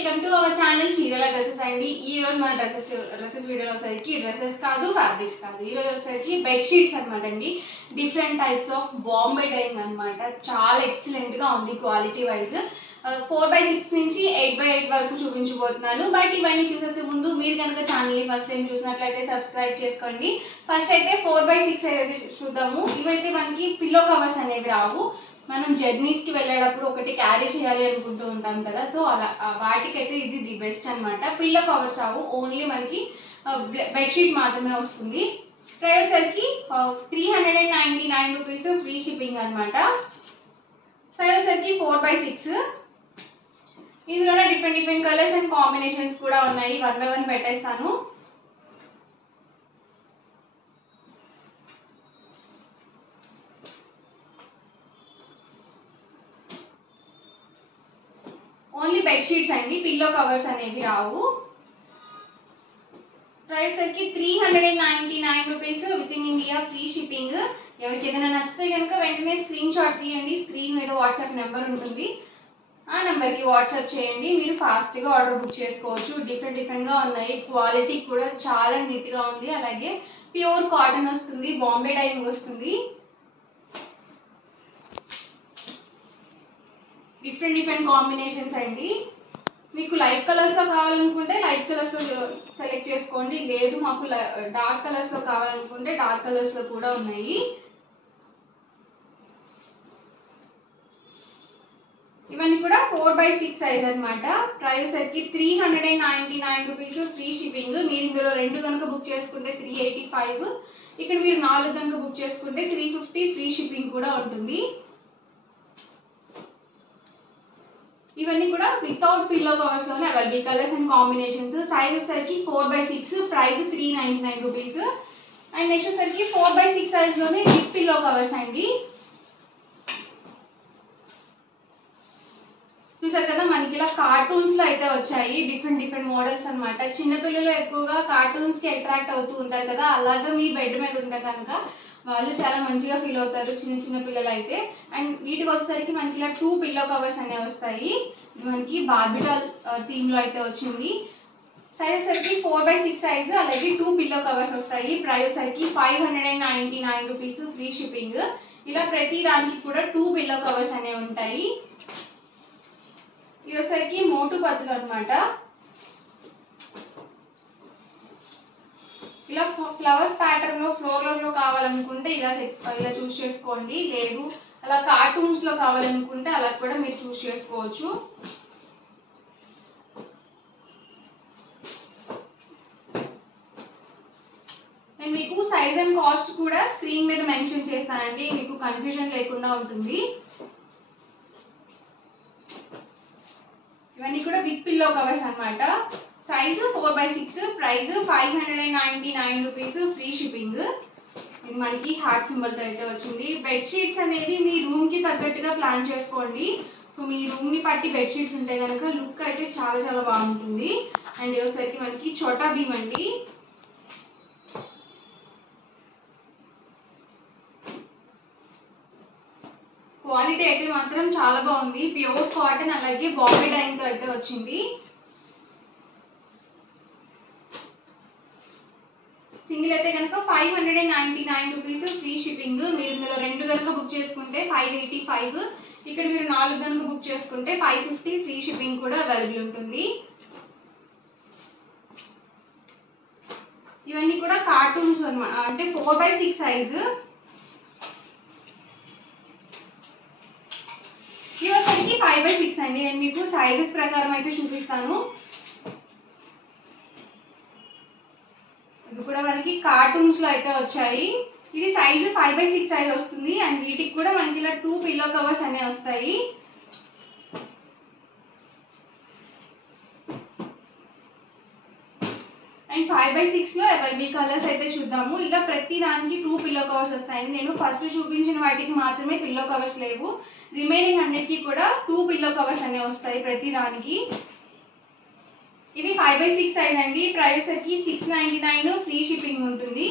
Welcome to our channel చీరల dresses అండి. ఈ రోజు మన డ్రెస్సెస్ వీడియోలో వచ్చేసరికి డ్రెస్సెస్ కాదు, ఫ్యాబ్రిక్స్ కాదు. ఈ రోజు వచ్చేసరికి బెడ్ షీట్స్ అనమాట అండి. Different types of Bombay Dyeing అనమాట. చాలా ఎక్సలెంట్ గా ఉంది క్వాలిటీ వైజ్. 4x6 నుంచి 8x8 వరకు చూపించబోతున్నాను. బట్ ఇవన్నీ చూసేసే ముందు మీరు కనుక ఛానల్ని ఫస్ట్ టైం చూసినట్లయితే సబ్స్క్రైబ్ చేసుకోండి. ఫస్ట్ అయితే 4x6 అయితే చూద్దాము. ఇవైతే మనకి పిల్లో కవర్స్ అనేవి రావు. మనం జర్నీస్కి వెళ్ళేటప్పుడు ఒకటి క్యారీ చేయాలి అనుకుంటూ ఉంటాం కదా, సో అలా వాటికైతే ఇది ది బెస్ట్ అనమాట. పిల్లో కవర్స్ రావు, ఓన్లీ మనకి బెడ్షీట్ మాత్రమే వస్తుంది. ప్రైస్ వచ్చేసరికి 399 రూపీస్, ఫ్రీ షిప్పింగ్ అనమాట. సైజ్ వచ్చేసరికి 4x6. ఇందులోనే డిఫరెంట్ కలర్స్ అండ్ కాంబినేషన్స్ కూడా ఉన్నాయి. 1 by 1 పెట్టేస్తాను. ఓన్లీ బెడ్షీట్స్ అండి, పిల్లో కవర్స్ అనేవి రావు. ప్రైస్ వచ్చి 399 rupees, with in India, free shipping. ఎవరికి ఏదైనా నచ్చితే కనుక వెంటనే స్క్రీన్ షాట్ తీయండి. స్క్రీన్ మీద వాట్సాప్ నెంబర్ ఉంటుంది, ఆ నెంబర్కి వాట్సాప్ చేయండి. మీరు ఫాస్ట్గా ఆర్డర్ బుక్ చేసుకోవచ్చు. డిఫరెంట్గా ఉన్నాయి. క్వాలిటీ కూడా చాలా నీట్గా ఉంది. అలాగే ప్యూర్ కాటన్ వస్తుంది, బాంబే డైయింగ్ వస్తుంది. డిఫరెంట్ కాంబినేషన్స్ అండి. మీకు లైట్ కలర్స్లో కావాలనుకుంటే లైట్ కలర్స్లో సెలెక్ట్ చేసుకోండి. లేదు మాకు డార్క్ కలర్స్లో కావాలనుకుంటే డార్క్ కలర్స్లో కూడా ఉన్నాయి. ఇవన్నీ కూడా 4x6 సైజ్ అనమాట. ప్రైస్ వచ్చి 399 రూపీస్, ఫ్రీ షిప్పింగ్. మీరు ఇందులో 2 కనుక బుక్ చేసుకుంటే 385. ఇక్కడ మీరు 4 కనుక బుక్ చేసుకుంటే 350, ఫ్రీ షిప్పింగ్ కూడా ఉంటుంది. ఇవన్నీ కూడా వితౌట్ పిల్లో కవర్స్ లోనే available. Colours and combinations. Size వచ్చేసరికి 4x6, price 399 rupees. And next వచ్చేసరికి 4x6 సైజ్ లోనే విత్ పిల్లో కవర్స్ అండి. చూసారు కదా, మనకి ఇలా కార్టూన్స్ లో అయితే వచ్చాయి. డిఫరెంట్ మోడల్స్ అనమాట. చిన్నపిల్లలు ఎక్కువగా కార్టూన్స్ కి అట్రాక్ట్ అవుతూ ఉంటారు కదా, అలాగా మీ బెడ్ మీద ఉంటే కనుక వాళ్ళు చాలా మంచిగా ఫీల్ అవుతారు, చిన్న పిల్లలు అయితే. అండ్ వీటికి వచ్చేసరికి మనకి ఇలా 2 పిల్లో కవర్స్ అనేవి వస్తాయి. మనకి బార్బిటాల్ థీమ్ లో అయితే వచ్చింది. సైజ్ వచ్చేసరికి 4x6 సైజ్, అలాగే 2 పిల్లో కవర్స్ వస్తాయి. ప్రైస్ వచ్చేసరికి 599 రూపీస్, ఫ్రీ షిప్పింగ్. ఇలా ప్రతి దానికి కూడా 2 పిల్లో కవర్స్ అనేవి ఉంటాయి. ఇది వచ్చేసరికి మోటు పత్తులు అనమాట. ఇలా ఫ్లవర్స్ ప్యాటర్న్ లో ఫ్లోరల్ లో కావాలనుకుంటే ఇలా చూస్ చేసుకోండి. లేదు అలా కార్టూన్స్ లో కావాలనుకుంటే అలా కూడా మీరు చూస్ చేసుకోవచ్చు. నేను మీకు సైజ్ అండ్ కాస్ట్ కూడా స్క్రీన్ మీద మెన్షన్ చేస్తానండి, మీకు కన్ఫ్యూజన్ లేకుండా ఉంటుంది. ఇవన్నీ కూడా విత్ పిల్లో కవర్స్ అనమాట. Size 4x6, price 599 rupees, free shipping. ఇది మనకి హార్ట్ సింబల్తో అయితే వచ్చింది. బెడ్షీట్స్ అనేవి మీ రూమ్కి తగ్గట్టుగా ప్లాన్ చేసుకోండి. సో మీ రూమ్ని బట్టి బెడ్షీట్స్ ఉంటే కనుక లుక్ అయితే చాలా బాగుంటుంది. అండ్ వచ్చేసరికి మనకి చోటా భీమ్ అండి. క్వాలిటీ అయితే మాత్రం చాలా బాగుంది. ప్యూర్ కాటన్, అలాగే బాంబే డైయింగ్తో అయితే వచ్చింది. సింగిల్ అయితే కనుక 599 రూపీస్, ఫ్రీ షిప్పింగ్. మీరు ఇందులో 2 కనుక బుక్ చేసుకుంటే 585. ఇక్కడ మీరు 4 కనుక బుక్ చేసుకుంటే 550, ఫ్రీ షిప్పింగ్ కూడా అవైలబుల్ ఉంటుంది. ఇవన్నీ కూడా కార్టూన్స్ అన్నమాట, అంటే 4x6 సైజు. ఇవసరికి 5x6 అండి. నేను మీకు సైజెస్ ప్రకారం అయితే చూపిస్తాను. ఇవి కూడా మనకి కార్టూన్స్ లో అయితే వచ్చాయి. ఇది సైజు 5x6 సైజ్ వస్తుంది. అండ్ వీటికి కూడా మనకి ఇలా 2 పిల్లో కవర్స్ అనేవి వస్తాయి. అండ్ 5x6 లో అవైలబుల్ కలర్స్ అయితే చూద్దాము. ఇలా ప్రతి దానికి 2 పిల్లో కవర్స్ వస్తాయి. నేను ఫస్ట్ చూపించిన వాటికి మాత్రమే పిల్లో కవర్స్ లేవు. రిమైనింగ్ అన్నిటికీ కూడా 2 పిల్లో కవర్స్ అనేవి వస్తాయి ప్రతి దానికి. ఇవి 5x6 సైజ్ అండి. ప్రైస్ వచ్చి 699, ఫ్రీ షిప్పింగ్ ఉంటుంది.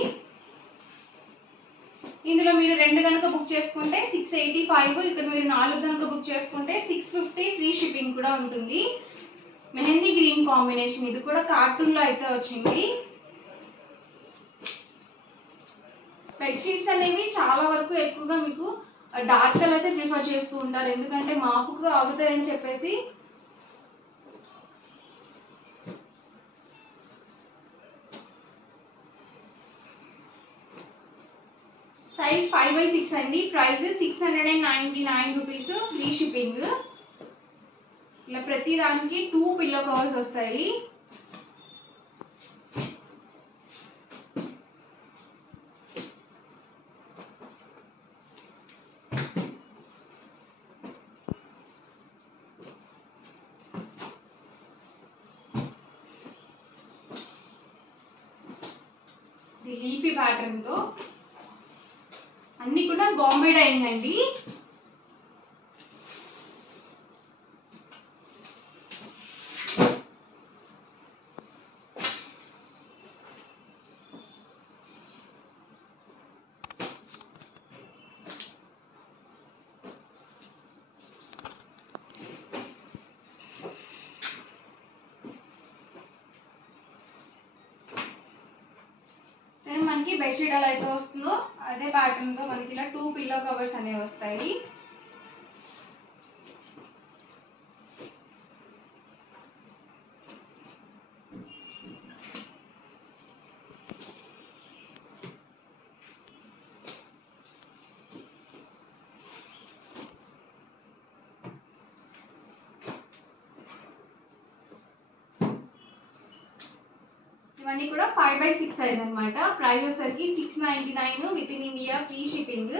ఇందులో మీరు 2 కనుక బుక్ చేసుకుంటే 685. ఇక్కడ మీరు 4 కనుక బుక్ చేసుకుంటే 650, ఫ్రీ షిప్పింగ్ కూడా ఉంటుంది. మెహందీ గ్రీన్ కాంబినేషన్, ఇది కూడా కార్టూన్ లో అయితే వచ్చింది. బెడ్షీట్స్ అనేవి చాలా వరకు ఎక్కువగా మీకు డార్క్ కలర్స్ ప్రిఫర్ చేస్తూ ఉంటారు, ఎందుకంటే మాపుగా ఆగుతాయని చెప్పేసి. సైజ్ 5/6 అండి. Price 699 rupees, free shipping. ఇలా ప్రతి దానికి 2 పిల్లో కవర్స్ వస్తాయి. లీఫీ ప్యాటర్న్ తో అన్ని కూడా బాంబే డైయింగ్ అండి. సేమ్ మనకి బెడ్షీట్ ఎలా అయితే వస్తుందో అదే ప్యాటర్న్ తో మనకి ఇలా 2 పిల్లో కవర్స్ అనేవి వస్తాయి. ఇవన్నీ కూడా 5/6 సైజ్ అనమాట. ప్రైస్ వచ్చేసరికి 699 with in India, free shipping.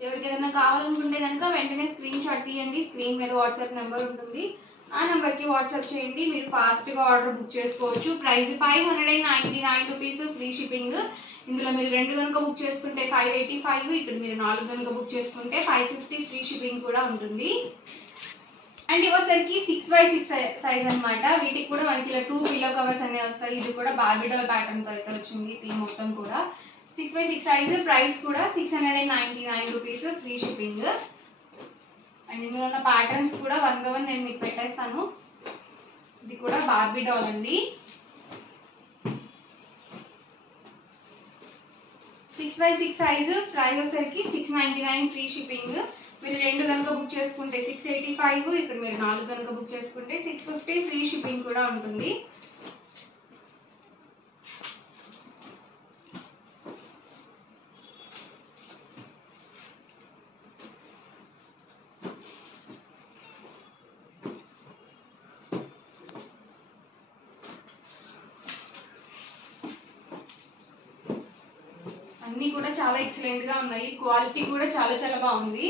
ఎవరికి ఏదైనా కావాలనుకుంటే కనుక వెంటనే స్క్రీన్ షాట్ తీయండి. స్క్రీన్ మీద వాట్సాప్ నెంబర్ ఉంటుంది, ఆ నెంబర్కి వాట్సాప్ చేయండి. మీరు ఫాస్ట్గా ఆర్డర్ బుక్ చేసుకోవచ్చు. Price 599 rupees, free shipping. ఇందులో మీరు 2 కనుక బుక్ చేసుకుంటే 585, ఇక్కడ మీరు 4 కనుక బుక్ చేసుకుంటే 550, ఫ్రీ షిప్పింగ్ కూడా ఉంటుంది. అండ్ ఇవసరికి 6/6 సైజ్ అనమాట. వీటికి కూడా మనకి ఇలా 2 పిల్లో కవర్స్ అనేవి వస్తాయి. ఇది కూడా బార్బీ డాల్ ప్యాటర్న్ తో అయితే వచ్చింది థీమ్ మొత్తం కూడా. 6/6 సైజ్, ప్రైస్ కూడా 699 రూపీస్, ఫ్రీ షిప్పింగ్. అండ్ ఇందులో ఉన్న ప్యాటర్న్స్ కూడా 1 by 1 నేను మీకు పెట్టేస్తాను. ఇది కూడా బార్బీ డాల్ అండి. 6/6 సైజు, ప్రైస్ వచ్చేసరికి 699, ఫ్రీ షిప్పింగ్. మీరు 2 కనుక బుక్ చేసుకుంటే 685, ఇక్కడ మీరు 4 కనుక బుక్ చేసుకుంటే 650, ఫ్రీ షిప్పింగ్ కూడా ఉంటుంది. అన్నీ కూడా చాలా ఎక్సలెంట్ గా ఉన్నాయి, క్వాలిటీ కూడా చాలా చాలా బాగుంది.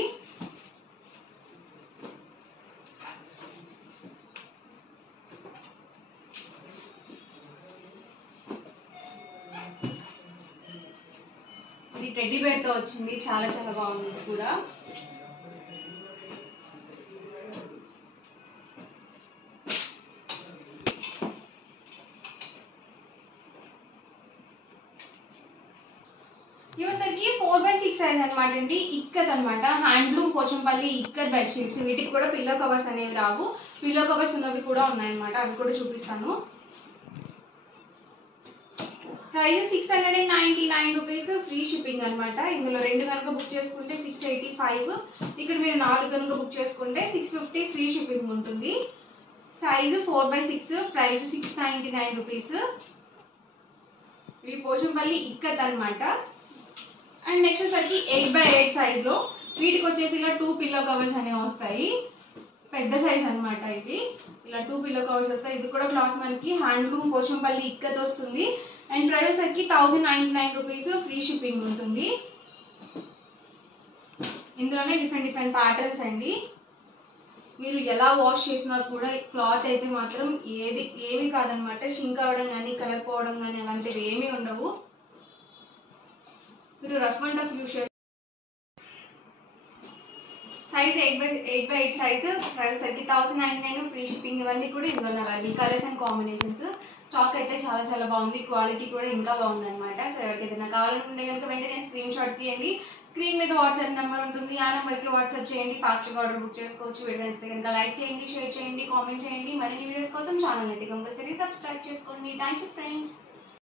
ఇది టెడ్డీ బేర్ తో వచ్చింది, చాలా చాలా బాగుంది కూడా. ఇవసరికి 4/6 సైజ్ అనమాట అండి. ఇక్కత్ అనమాట, హ్యాండ్లూమ్ పోచంపల్లి ఇక్కత్ బెడ్షీట్స్. వీటికి కూడా పిల్లో కవర్స్ అనేవి రావు, పిల్లో కవర్స్ ఉన్నవి కూడా ఉన్నాయన్నమాట, అవి కూడా చూపిస్తాను. ప్రైస్ 699 రూపీస్, ఫ్రీ షిప్పింగ్ అనమాట. ఇందులో 2 కనుక బుక్ చేసుకుంటే 685, ఇక్కడ మీరు 4 కనుక బుక్ చేసుకుంటే 650, ఫ్రీ షిప్పింగ్ ఉంటుంది. Size 4/6, price 699 rupees. ఇవి పోచంపల్లి ఇక్కత్ అనమాట. అండ్ నెక్స్ట్ వచ్చేసరికి 8/8 సైజ్లో వీటికి వచ్చేసి ఇలా 2 పిల్లో కవర్స్ అనేవి వస్తాయి. పెద్ద సైజ్ అనమాట ఇది. ఇలా 2 పిల్లో కవర్స్ వస్తాయి. ఇది కూడా క్లాత్ మనకి హ్యాండ్లూమ్ పోచంపల్లి ఇక్కత్ వస్తుంది. అండ్ ప్రైస్ వచ్చేసరికి 1099 రూపీస్, ఫ్రీ షిప్పింగ్ ఉంటుంది. ఇందులోనే డిఫరెంట్ ప్యాటర్న్స్ అండి. మీరు ఎలా వాష్ చేసినా కూడా క్లాత్ అయితే మాత్రం ఏమి కాదనమాట. షింక్ అవ్వడం కానీ, కలర్ పోవడం కానీ అలాంటివి ఏమీ ఉండవు. మీరు రఫ్ అండ్ టఫ్ యూస్ చేస్తారు. సైజ్ 8/8 సైజ్, ప్రైస్ వచ్చేసరికి 1099, ఫ్రీ షిప్పింగ్. ఇవన్నీ కూడా ఇందులో available colours and combinations. Stock అయితే చాలా చాలా బాగుంది, క్వాలిటీ కూడా ఇంకా బాగుంది అనమాట. సో ఎవరికి ఏదైనా కావాలనుకుంటే కనుక వెంటనే స్క్రీన్ షాట్ తీయండి. స్క్రీన్ మీద వాట్సాప్ నెంబర్ ఉంటుంది, ఆ నెంబర్కి వాట్సాప్ చేయండి, ఫాస్ట్గా ఆర్డర్ బుక్ చేసుకోవచ్చు. వీడియో నచ్చితే కనుక లైక్ చేయండి, షేర్ చేయండి, కామెంట్ చేయండి. మరిన్ని వీడియోస్ కోసం ఛానల్ అయితే కంపల్సరీ సబ్స్క్రైబ్ చేసుకోండి. Thank you friends.